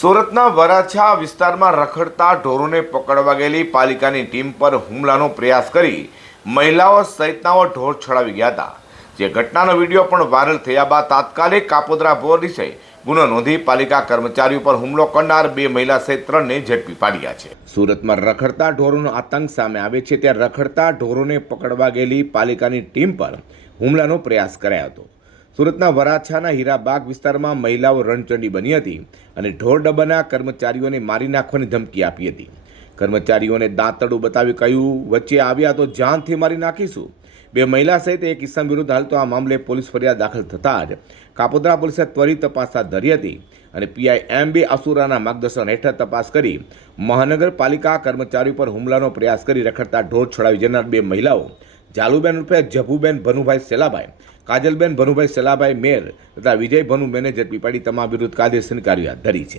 સુરતના વરાછા વિસ્તારમાં રખડતા ઢોરોને પકડવા ગયેલી પાલિકાની ટીમ પર હુમલાનો પ્રયાસ કરી મહિલાઓ સહિતનાઓ ઢોર છડાવી ગયા હતા. જે ઘટનાનો વીડિયો પણ વાયરલ થયા બાદ તાત્કાલિક કાપોદ્રા પોલીસે ગુનો નોંધી પાલિકા કર્મચારીઓ પર હુમલો કરનાર બે મહિલા સહિત ત્રણને ઝડપી પાડ્યા છે. સુરતમાં રખડતા ઢોરોનો આતંક સામે આવે છે, ત્યાં રખડતા ઢોરોને પકડવા ગયેલી પાલિકાની ટીમ પર હુમલાનો પ્રયાસ કરાયો હતો. સુરતના વરાછાના હીરાબાગ વિસ્તારમાં મહિલાઓ રણચંડી બની હતી અને ઢોર ડબ્બાના કર્મચારીઓને મારી નાખવાની ધમકી આપી હતી. કર્મચારીઓને દાંતડું બતાવી કહ્યું, વચ્ચે આવ્યા તો જાનથી મારી નાખીશું. બે મહિલા સહિત એક ઇસમ વિરુદ્ધ હાલ તો આ મામલે પોલીસ ફરિયાદ દાખલ થતાં જ કાપોદ્રા પોલીસે ત્વરિત તપાસ હાથ ધરી હતી અને પીઆઈ એમ બી અસુરાના માર્ગદર્શન હેઠળ તપાસ કરી મહાનગરપાલિકા કર્મચારીઓ પર હુમલાનો પ્રયાસ કરી રખડતા ઢોર છોડાવી જનાર બે મહિલાઓ જાલુબેન રૂપે જભુબેન ભનુભાઈ સેલાભાઈ કાજલબેન ભનુભાઈ સેલાભાઈ મેર તથા વિજય ભનુ ઝડપી પાડી તમામ વિરુદ્ધ કાયદેસરની કાર્યવાહી ધરી છે.